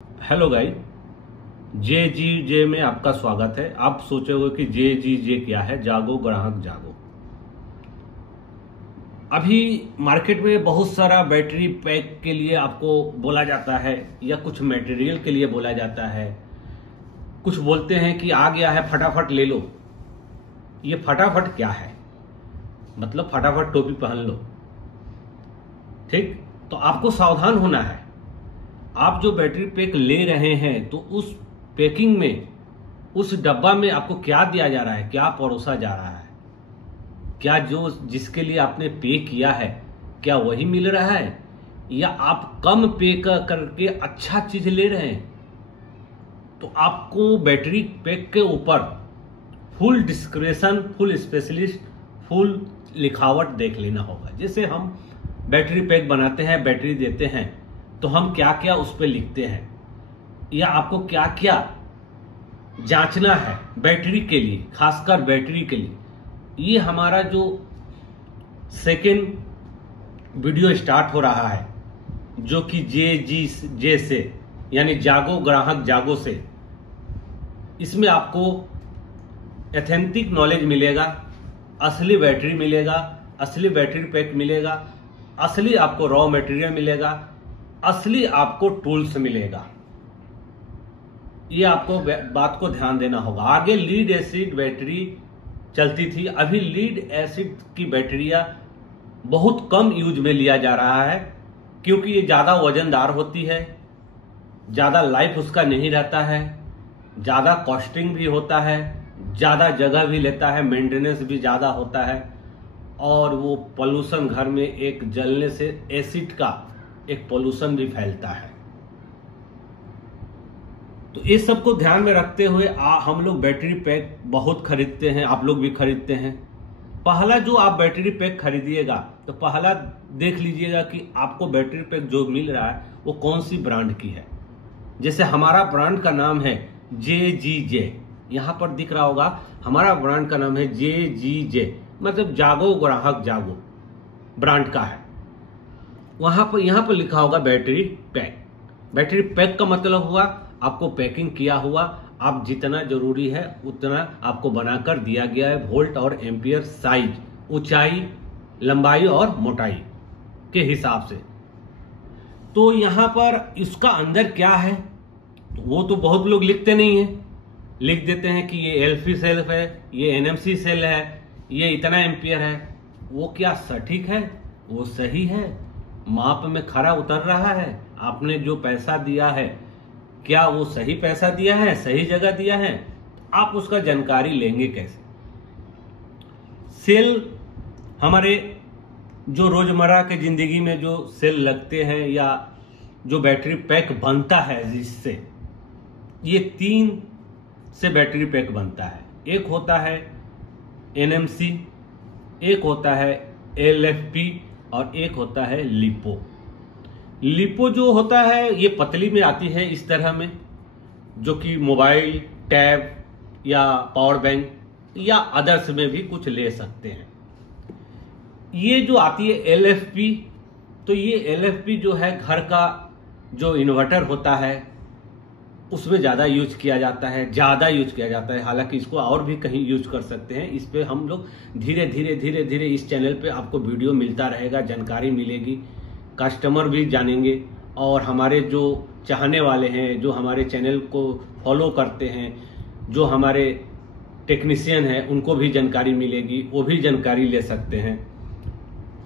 Hello guys, जे जी जे में आपका स्वागत है। आप सोचोगे कि जे जी जे क्या है। जागो ग्राहक जागो। अभी मार्केट में बहुत सारा बैटरी पैक के लिए आपको बोला जाता है या कुछ मटेरियल के लिए बोला जाता है। कुछ बोलते हैं कि आ गया है, फटाफट ले लो। ये फटाफट क्या है? मतलब फटाफट टोपी पहन लो। ठीक, तो आपको सावधान होना है। आप जो बैटरी पैक ले रहे हैं तो उस पैकिंग में, उस डब्बा में आपको क्या दिया जा रहा है, क्या परोसा जा रहा है, क्या जो जिसके लिए आपने पे किया है क्या वही मिल रहा है, या आप कम पे करके अच्छा चीज ले रहे हैं। तो आपको बैटरी पैक के ऊपर full description, full specialist, full लिखावट देख लेना होगा। जैसे हम बैटरी पैक बनाते हैं, बैटरी देते हैं, तो हम क्या क्या उस पर लिखते हैं, या आपको क्या क्या जांचना है बैटरी के लिए, खासकर बैटरी के लिए। ये हमारा जो सेकेंड वीडियो स्टार्ट हो रहा है, जो कि जे जी जे से, यानी जागो ग्राहक जागो से, इसमें आपको एथेंटिक नॉलेज मिलेगा, असली बैटरी मिलेगा, असली बैटरी पैक मिलेगा, असली आपको रॉ मटेरियल मिलेगा, असली आपको टूल्स मिलेगा। ये आपको बात को ध्यान देना होगा। आगे लीड एसिड बैटरी चलती थी, अभी लीड एसिड की बैटरियां बहुत कम यूज में लिया जा रहा है, क्योंकि ये ज्यादा वजनदार होती है, ज्यादा लाइफ उसका नहीं रहता है, ज्यादा कॉस्टिंग भी होता है, ज्यादा जगह भी लेता है, मेंटेनेंस भी ज्यादा होता है, और वो पोल्यूशन घर में एक जलने से एसिड का एक पोल्यूशन भी फैलता है। तो इस सब को ध्यान में रखते हुए हम लोग बैटरी पैक बहुत खरीदते हैं, आप लोग भी खरीदते हैं। पहला जो आप बैटरी पैक खरीदिएगा तो पहला देख लीजिएगा कि आपको बैटरी पैक जो मिल रहा है वो कौन सी ब्रांड की है। जैसे हमारा ब्रांड का नाम है जे जी जे, यहां पर दिख रहा होगा, हमारा ब्रांड का नाम है जे जी जे, मतलब जागो ग्राहक जागो ब्रांड का है। यहां पर लिखा होगा बैटरी पैक। बैटरी पैक का मतलब हुआ आपको पैकिंग किया हुआ, आप जितना जरूरी है उतना आपको बनाकर दिया गया है, वोल्ट और एम्पियर साइज, ऊंचाई, लंबाई और मोटाई के हिसाब से। तो यहां पर इसका अंदर क्या है वो तो बहुत लोग लिखते नहीं है। लिख देते हैं कि ये एलपी सेल है, ये एनएमसी सेल है, ये इतना एम्पियर है। वो क्या सटीक है? वो सही है? माप में खरा उतर रहा है? आपने जो पैसा दिया है क्या वो सही पैसा दिया है, सही जगह दिया है? आप उसका जानकारी लेंगे कैसे? सेल हमारे जो रोजमर्रा के जिंदगी में जो सेल लगते हैं या जो बैटरी पैक बनता है, जिससे ये 3 से बैटरी पैक बनता है। एक होता है एनएमसी, एक होता है एलएफपी और एक होता है लिपो। लिपो जो होता है ये पतली में आती है इस तरह में, जो कि मोबाइल, टैब या पावर बैंक या अदर्स में भी कुछ ले सकते हैं। ये जो आती है एलएफपी, तो ये एलएफपी जो है घर का जो इन्वर्टर होता है उसमें ज्यादा यूज किया जाता है, हालांकि इसको और भी कहीं यूज कर सकते हैं। इस पे हम लोग धीरे धीरे इस चैनल पे आपको वीडियो मिलता रहेगा, जानकारी मिलेगी, कस्टमर भी जानेंगे, और हमारे जो चाहने वाले हैं, जो हमारे चैनल को फॉलो करते हैं, जो हमारे टेक्नीशियन हैं, उनको भी जानकारी मिलेगी, वो भी जानकारी ले सकते हैं।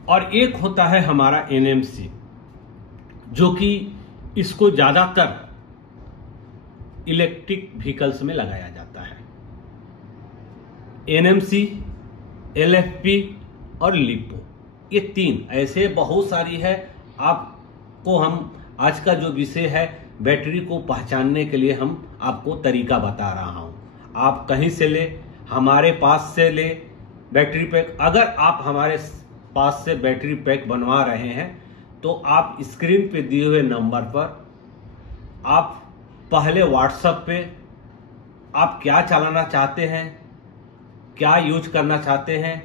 और एक होता है हमारा एनएमसी, जो कि इसको ज्यादातर इलेक्ट्रिक व्हीकल्स में लगाया जाता है। एनएमसी, एलएफपी और लिपो, ये 3 ऐसे बहुत सारी है। आपको हम आज का जो विषय है बैटरी को पहचानने के लिए हम आपको तरीका बता रहा हूं। आप कहीं से ले, हमारे पास से ले बैटरी पैक। अगर आप हमारे पास से बैटरी पैक बनवा रहे हैं तो आप स्क्रीन पे दिए हुए नंबर पर आप पहले व्हाट्सएप पे आप क्या चलाना चाहते हैं, क्या यूज करना चाहते हैं,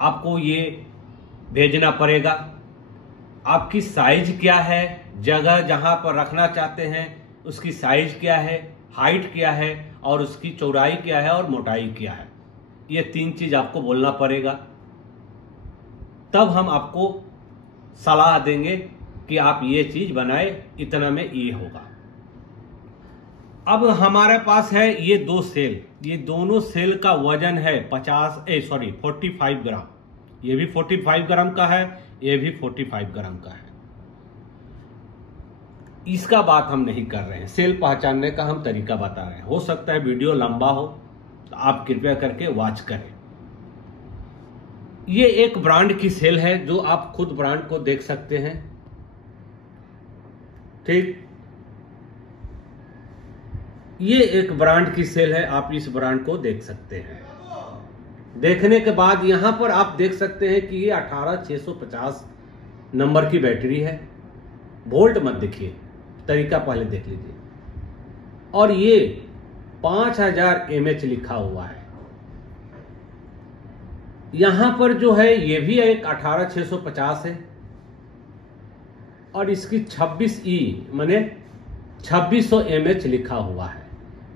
आपको ये भेजना पड़ेगा। आपकी साइज क्या है, जगह जहां पर रखना चाहते हैं, उसकी साइज क्या है, हाइट क्या है और उसकी चौड़ाई क्या है और मोटाई क्या है। ये 3 चीज आपको बोलना पड़ेगा, तब हम आपको सलाह देंगे कि आप ये चीज बनाए, इतना में ये होगा। अब हमारे पास है ये 2 सेल, ये दोनों सेल का वजन है 45 ग्राम। ये भी 45 ग्राम का है, ये भी 45 ग्राम का है। इसका बात हम नहीं कर रहे हैं, सेल पहचानने का हम तरीका बता रहे हैं। हो सकता है वीडियो लंबा हो, तो आप कृपया करके वॉच करें। ये एक ब्रांड की सेल है, जो आप खुद ब्रांड को देख सकते हैं। ठीक, ये एक ब्रांड की सेल है, आप इस ब्रांड को देख सकते हैं। देखने के बाद यहां पर आप देख सकते हैं कि ये 18650 नंबर की बैटरी है। वोल्ट मत देखिए, तरीका पहले देख लीजिए। और ये 5000 mAh लिखा हुआ है। यहां पर जो है ये भी एक 18650 है और इसकी 26E माने 2600 mAh लिखा हुआ है।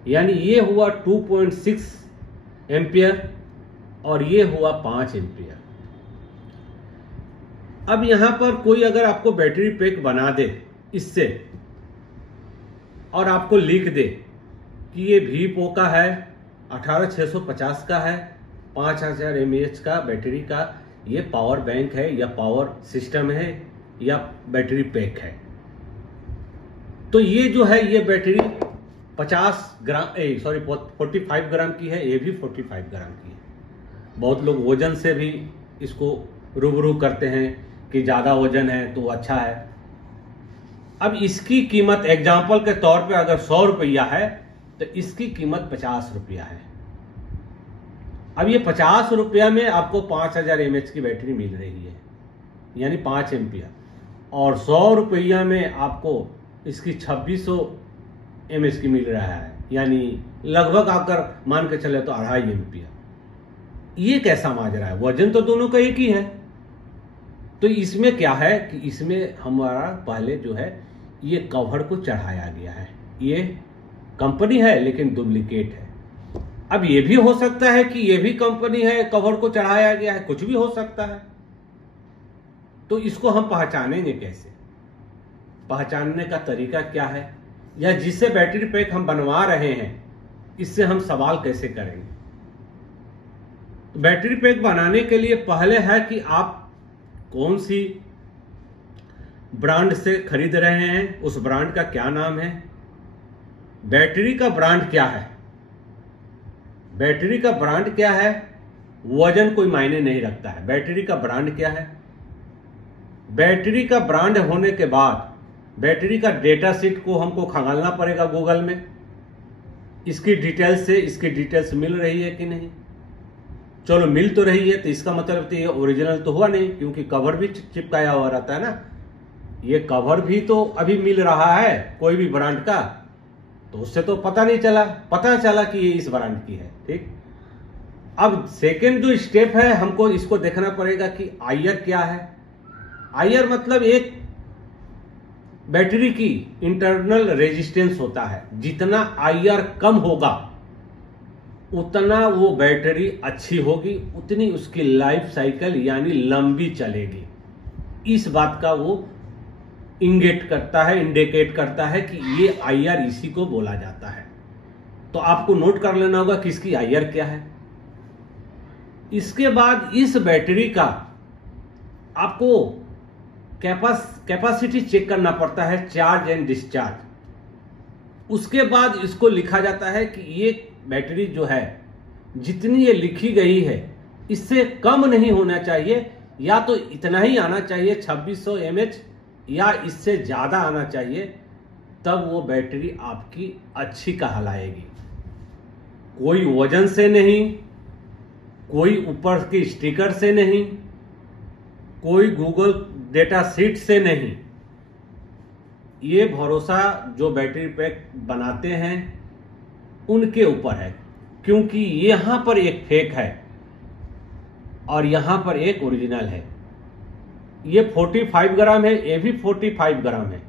यानी ये हुआ 2.6 एम्पियर और ये हुआ 5 एम्पियर। अब यहां पर कोई अगर आपको बैटरी पैक बना दे इससे और आपको लिख दे कि ये वीपो का है, 18650 का है, 5000 mAh का बैटरी का ये पावर बैंक है या पावर सिस्टम है या बैटरी पैक है, तो ये जो है ये बैटरी 45 ग्राम की है, ये भी 45 ग्राम की है। बहुत लोग वजन से भी इसको रूबरू करते हैं कि ज्यादा वजन है तो अच्छा है। अब इसकी कीमत एग्जाम्पल के तौर पे अगर 100 रुपया है तो इसकी कीमत 50 रुपया है। अब ये 50 रुपया में आपको 5000 mAh की बैटरी मिल रही है, यानी 5 एम्पियर, और 100 रुपया में आपको इसकी 2600 mAh की मिल रहा है, यानी लगभग आकर मान के चले तो 2.5 एम्पियर। ये कैसा माजरा है? वजन तो दोनों का एक ही है। तो इसमें क्या है कि इसमें हमारा पहले जो है ये कवर को चढ़ाया गया है। ये कंपनी है लेकिन डुप्लीकेट है। अब ये भी हो सकता है कि ये भी कंपनी है, कवर को चढ़ाया गया है, कुछ भी हो सकता है। तो इसको हम पहचानेंगे कैसे? पहचानने का तरीका क्या है, या जिससे बैटरी पैक हम बनवा रहे हैं इससे हम सवाल कैसे करेंगे? तो बैटरी पैक बनाने के लिए पहले है कि आप कौन सी ब्रांड से खरीद रहे हैं, उस ब्रांड का क्या नाम है, बैटरी का ब्रांड क्या है। बैटरी का ब्रांड क्या है, वजन कोई मायने नहीं रखता है, बैटरी का ब्रांड क्या है। बैटरी का ब्रांड होने के बाद बैटरी का डेटा शीट को हमको खंगालना पड़ेगा गूगल में, इसकी डिटेल्स से इसकी डिटेल्स मिल रही है कि नहीं। चलो मिल तो रही है तो इसका मतलब तो ये ओरिजिनल तो हुआ नहीं, क्योंकि कवर भी चिपकाया हुआ रहता है ना। ये कवर भी तो अभी मिल रहा है कोई भी ब्रांड का, तो उससे तो पता नहीं चला, पता चला कि ये इस ब्रांड की है। ठीक, अब सेकेंड जो स्टेप है हमको इसको देखना पड़ेगा कि आईआर क्या है। आईआर मतलब एक बैटरी की इंटरनल रेजिस्टेंस होता है। जितना आईआर कम होगा उतना वो बैटरी अच्छी होगी, उतनी उसकी लाइफ साइकिल यानी लंबी चलेगी। इस बात का वो इंडिकेट करता है कि ये आईआर इसी को बोला जाता है। तो आपको नोट कर लेना होगा कि इसकी आईआर क्या है। इसके बाद इस बैटरी का आपको कैपेसिटी चेक करना पड़ता है, चार्ज एंड डिस्चार्ज। उसके बाद इसको लिखा जाता है कि ये बैटरी जो है जितनी ये लिखी गई है इससे कम नहीं होना चाहिए, या तो इतना ही आना चाहिए 2600 mAh या इससे ज्यादा आना चाहिए, तब वो बैटरी आपकी अच्छी कहलाएगी। कोई वजन से नहीं, कोई ऊपर की स्टिकर से नहीं, कोई गूगल डेटा शीट से नहीं। ये भरोसा जो बैटरी पैक बनाते हैं उनके ऊपर है, क्योंकि यहां पर एक फेक है और यहां पर एक ओरिजिनल है। ये 45 ग्राम है, ये भी 45 ग्राम है।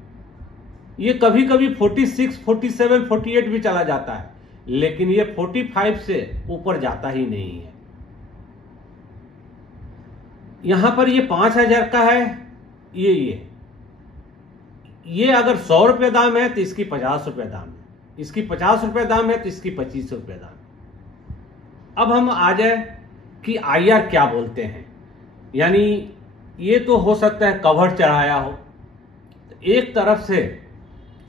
ये कभी कभी 46, 47, 48 भी चला जाता है, लेकिन ये 45 से ऊपर जाता ही नहीं है। यहां पर ये 5000 का है, ये अगर 100 रुपये दाम है तो इसकी 50 रुपये दाम है, इसकी 50 रुपये दाम है तो इसकी 25 रुपये दाम है। अब हम आ जाए कि IR क्या बोलते हैं, यानी ये तो हो सकता है कवर चढ़ाया हो। तो एक तरफ से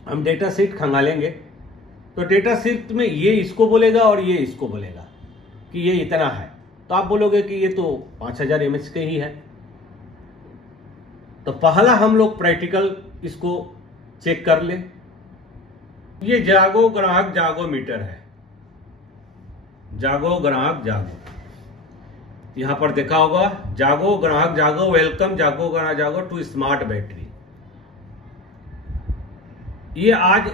हम डेटा शीट खंगालेंगे तो डेटा शीट में ये इसको बोलेगा और ये इसको बोलेगा कि ये इतना है, तो आप बोलोगे कि ये तो 5000 mAh के ही है। तो पहला हम लोग प्रैक्टिकल इसको चेक कर ले। ये जागो ग्राहक जागो मीटर है, जागो ग्राहक जागो, यहां पर देखा होगा जागो ग्राहक जागो, वेलकम जागो ग्राहक जागो टू स्मार्ट बैटरी। ये आज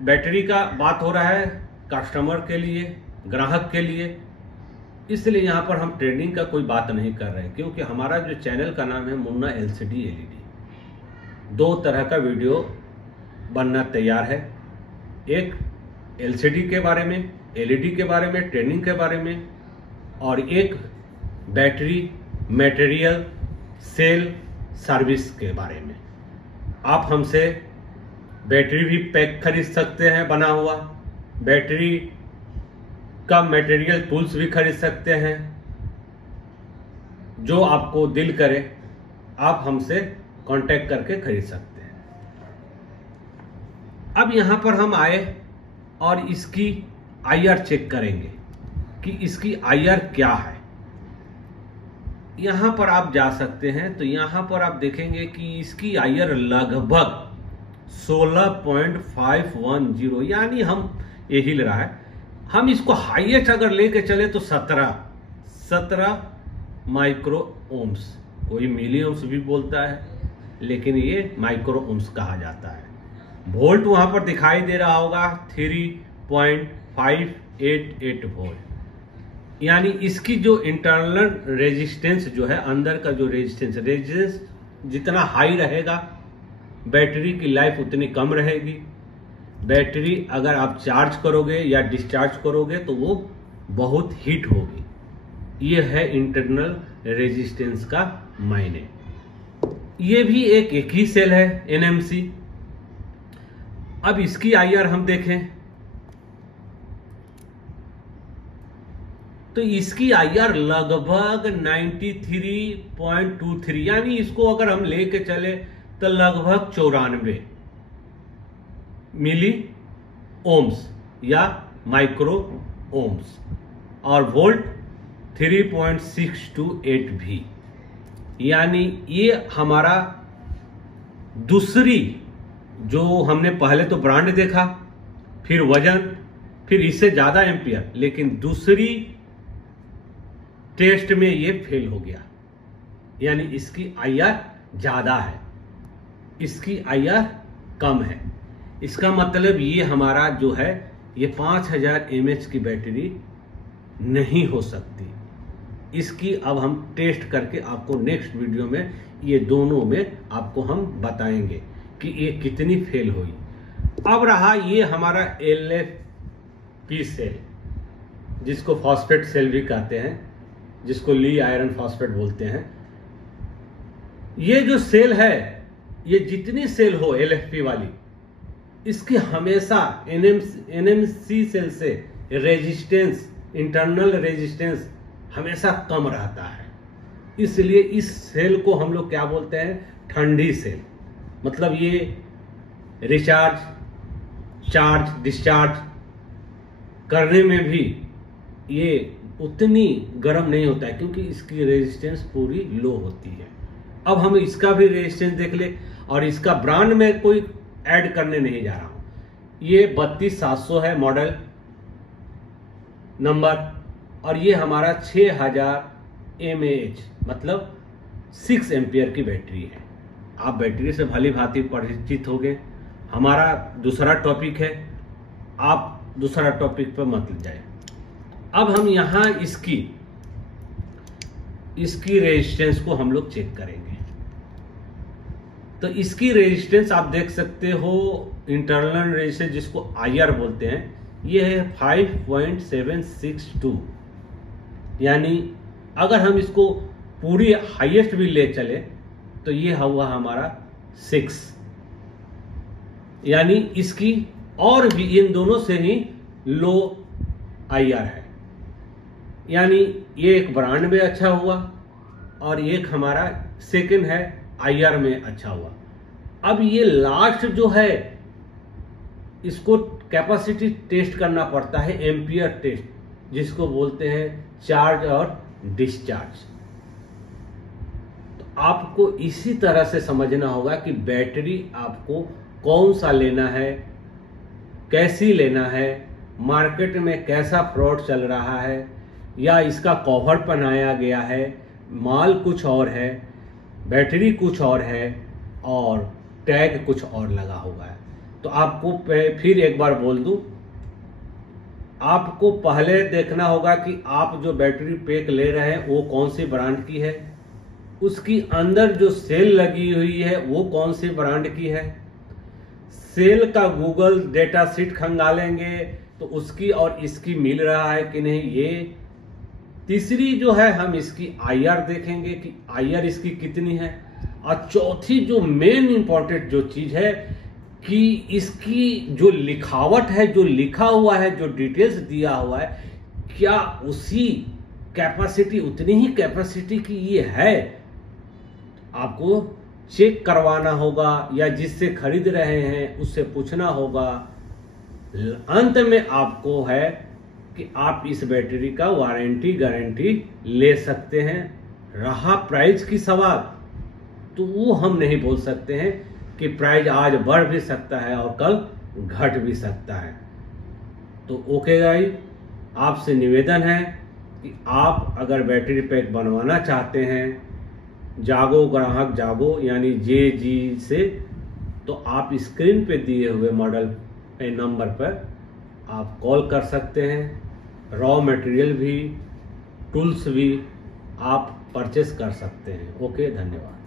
बैटरी का बात हो रहा है कस्टमर के लिए, ग्राहक के लिए, इसलिए यहां पर हम ट्रेडिंग का कोई बात नहीं कर रहे हैं, क्योंकि हमारा जो चैनल का नाम है मुन्ना LCD LED। दो तरह का वीडियो बनना तैयार है, एक LCD के बारे में, LED के बारे में, ट्रेडिंग के बारे में, और एक बैटरी मटेरियल सेल सर्विस के बारे में। आप हमसे बैटरी भी पैक खरीद सकते हैं बना हुआ, बैटरी का मटेरियल टूल्स भी खरीद सकते हैं, जो आपको दिल करे आप हमसे कांटेक्ट करके खरीद सकते हैं। अब यहां पर हम आए और इसकी IR चेक करेंगे कि इसकी IR क्या है। यहां पर आप जा सकते हैं, तो यहां पर आप देखेंगे कि इसकी IR लगभग 16.510, यानी हम ये हिल रहा है। हम इसको हाईएस्ट अगर लेके चले तो 17 माइक्रो ओम्स, कोई मिली ओम्स भी बोलता है, लेकिन ये माइक्रो ओम्स कहा जाता है। वोल्ट वहां पर दिखाई दे रहा होगा 3.588 वोल्ट, यानी इसकी जो इंटरनल रेजिस्टेंस जो है, अंदर का जो रेजिस्टेंस जितना हाई रहेगा बैटरी की लाइफ उतनी कम रहेगी। बैटरी अगर आप चार्ज करोगे या डिस्चार्ज करोगे तो वो बहुत हीट होगी। ये है इंटरनल रेजिस्टेंस का मायने। ये भी एक ही सेल है NMC। अब इसकी IR हम देखें तो इसकी IR लगभग 93.23, यानी इसको अगर हम लेके चले तो लगभग 94 मिली ओम्स या माइक्रो ओम्स, और वोल्ट 3.628 भी, यानी ये हमारा दूसरी, जो हमने पहले तो ब्रांड देखा, फिर वजन, फिर इससे ज्यादा एम्पियर, लेकिन दूसरी टेस्ट में ये फेल हो गया, यानी इसकी IR ज्यादा है, इसकी IR कम है। इसका मतलब ये हमारा जो है ये 5000 mAh की बैटरी नहीं हो सकती। इसकी अब हम टेस्ट करके आपको नेक्स्ट वीडियो में ये दोनों में आपको हम बताएंगे कि ये कितनी फेल हुई। अब रहा ये हमारा LFP सेल, जिसको फॉस्फेट सेल भी कहते हैं, जिसको ली आयरन फॉस्फेट बोलते हैं। ये जो सेल है, ये जितनी सेल हो LFP वाली, इसकी हमेशा NMC सेल से रेजिस्टेंस, इंटरनल रेजिस्टेंस हमेशा कम रहता है। इसलिए इस सेल को हम लोग क्या बोलते हैं, ठंडी सेल। मतलब ये रिचार्ज, चार्ज, डिस्चार्ज करने में भी ये उतनी गर्म नहीं होता है, क्योंकि इसकी रेजिस्टेंस पूरी लो होती है। अब हम इसका भी रेजिस्टेंस देख ले, और इसका ब्रांड में कोई ऐड करने नहीं जा रहा हूं। ये 32700 है मॉडल नंबर, और ये हमारा 6000 mAh मतलब 6 एम्पियर की बैटरी है। आप बैटरी से भली भांति परिचित हो गए। हमारा दूसरा टॉपिक है, आप दूसरा टॉपिक पर मत जाए। अब हम यहां इसकी रेजिस्टेंस को हम लोग चेक करेंगे। तो इसकी रेजिस्टेंस आप देख सकते हो, इंटरनल रेजिस्टेंस जिसको IR बोलते हैं, ये है 5.762। यानी अगर हम इसको पूरी हाईएस्ट भी ले चले तो ये हुआ हमारा 6। यानी इसकी और भी इन दोनों से ही लो IR है। यानी ये एक ब्रांड में अच्छा हुआ और एक हमारा सेकंड है IR में अच्छा हुआ। अब ये लास्ट जो है इसको कैपेसिटी टेस्ट करना पड़ता है, एम्पियर टेस्ट, जिसको बोलते हैं चार्ज और डिस्चार्ज। तो आपको इसी तरह से समझना होगा कि बैटरी आपको कौन सा लेना है, कैसी लेना है, मार्केट में कैसा फ्रॉड चल रहा है, या इसका कवर बनाया गया है, माल कुछ और है, बैटरी कुछ और है और टैग कुछ और लगा हुआ है। तो आपको फिर एक बार बोल दूं, आपको पहले देखना होगा कि आप जो बैटरी पैक ले रहे हैं वो कौन सी ब्रांड की है, उसकी अंदर जो सेल लगी हुई है वो कौन सी ब्रांड की है। सेल का गूगल डेटा शीट खंगालेंगे तो उसकी और इसकी मिल रहा है कि नहीं, ये। तीसरी जो है हम इसकी IR देखेंगे कि IR इसकी कितनी है। और चौथी जो मेन इंपॉर्टेंट जो चीज है कि इसकी जो लिखावट है, जो लिखा हुआ है, जो डिटेल्स दिया हुआ है, क्या उसी कैपेसिटी, उतनी ही कैपेसिटी की ये है। आपको चेक करवाना होगा या जिससे खरीद रहे हैं उससे पूछना होगा। अंत में आपको है कि आप इस बैटरी का वारंटी गारंटी ले सकते हैं। रहा प्राइस की सवाल, तो वो हम नहीं बोल सकते हैं कि प्राइस आज बढ़ भी सकता है और कल घट भी सकता है। तो ओके गाइस, आपसे निवेदन है कि आप अगर बैटरी पैक बनवाना चाहते हैं, जागो ग्राहक जागो यानी JG से, तो आप स्क्रीन पे दिए हुए मॉडल पे नंबर पर आप कॉल कर सकते हैं। रॉ मटेरियल भी, टूल्स भी आप परचेस कर सकते हैं। ओके, धन्यवाद।